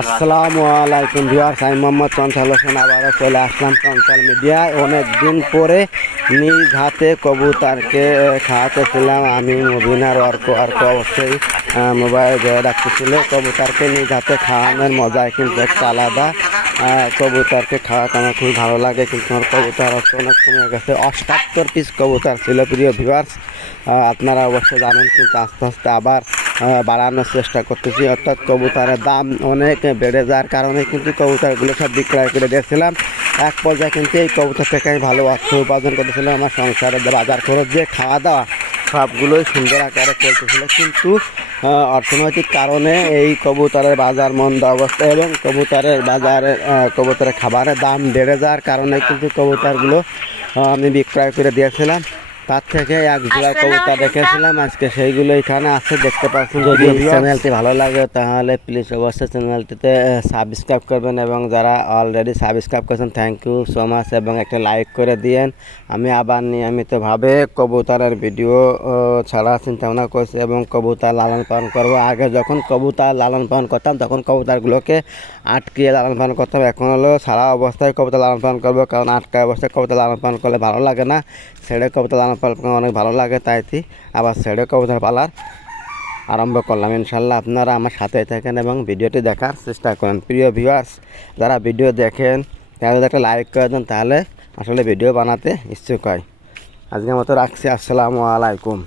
আসসালামু আলাইকুম ভিউয়ার্স, আমি মোহাম্মদ চঞ্চল হোসেন, আবারও চলে আসলাম চঞ্চল মিডিয়ায়। অনেক দিন পরে নিজ হাতে কবুতরকে খাওয়াতেছিলাম। আমি মুবিনার অর্ক অর্ক অবশ্যই মোবাইল ধরে রাখতেছিল। কবুতরকে নিজ হাতে খাওয়ানোর মজাই কিন্তু একটা আলাদা। কবুতরকে খাওয়াতে আমার খুবই ভালো লাগে, কিন্তু আমার কবুতর অনেক কমে গেছে। অষ্টাত্তর পিস কবুতর ছিল, প্রিয় ভিউয়ার্স। আপনারা অবশ্যই জানেন, কিন্তু আস্তে আস্তে আবার বাড়ানোর চেষ্টা করতেছি। অর্থাৎ কবুতরের দাম অনেক বেড়ে যাওয়ার কারণে কিন্তু কবুতরগুলো সব বিক্রয় করে দিয়েছিলাম। এক পর্যায়ে কিন্তু এই কবুতর থেকে আমি ভালো অর্থ উপার্জন করতেছিলাম। আমার সংসারে যে বাজার খরচ যে খাওয়া দাওয়া সবগুলোই সুন্দর আকারে চলতেছিল। কিন্তু অর্থনৈতিক কারণে এই কবুতরের বাজার মন্দ অবস্থা এবং কবুতরের বাজারের আহ, কবুতরের খাবারের দাম বেড়ে যাওয়ার কারণে কিন্তু কবুতরগুলো আমি বিক্রয় করে দিয়েছিলাম। তার থেকে এক জোড়া কবুতর দেখেছিলাম আজকে সেইগুলো এখানে আছে দেখতে পাচ্ছেন যদি চ্যানেলটি ভালো লাগে তাহলে প্লিজ অবশ্যই চ্যানেলটিতে সাবস্ক্রাইব করবেন এবং যারা অলরেডি সাবস্ক্রাইব করেছেন থ্যাংক ইউ সো মাচ এবং একটা লাইক করে দিয়েন। আমি আবার নিয়মিতভাবে কবুতরের ভিডিও ছাড়া চিন্তা ভাবনা করছি এবং কবুতর লালন পালন করব। আগে যখন কবুতর লালন পালন করতাম তখন কবুতরগুলোকে আটকিয়ে লালন পালন করতাম। এখন হলো সারা অবস্থায় কবুতর লালন পালন করব কারণ আটকা অবস্থায় কবুতর লালন পালন করলে ভালো লাগে না। ছেড়ে কবুতর লালন করলে অনেক ভালো লাগে তাইতে আবার ছেড়ে কবুতর পালার আরম্ভ করলাম। ইনশাল্লাহ আপনারা আমার সাথে থাকেন এবং ভিডিওটি দেখার চেষ্টা করেন। প্রিয় ভিউয়ার্স যারা ভিডিও দেখেন তারা যদি একটা লাইক করে দেন, তাহলে আসলে ভিডিও বানাতে ইচ্ছুক হয়। আজকের মতো রাখছি। আসসালামু আলাইকুম।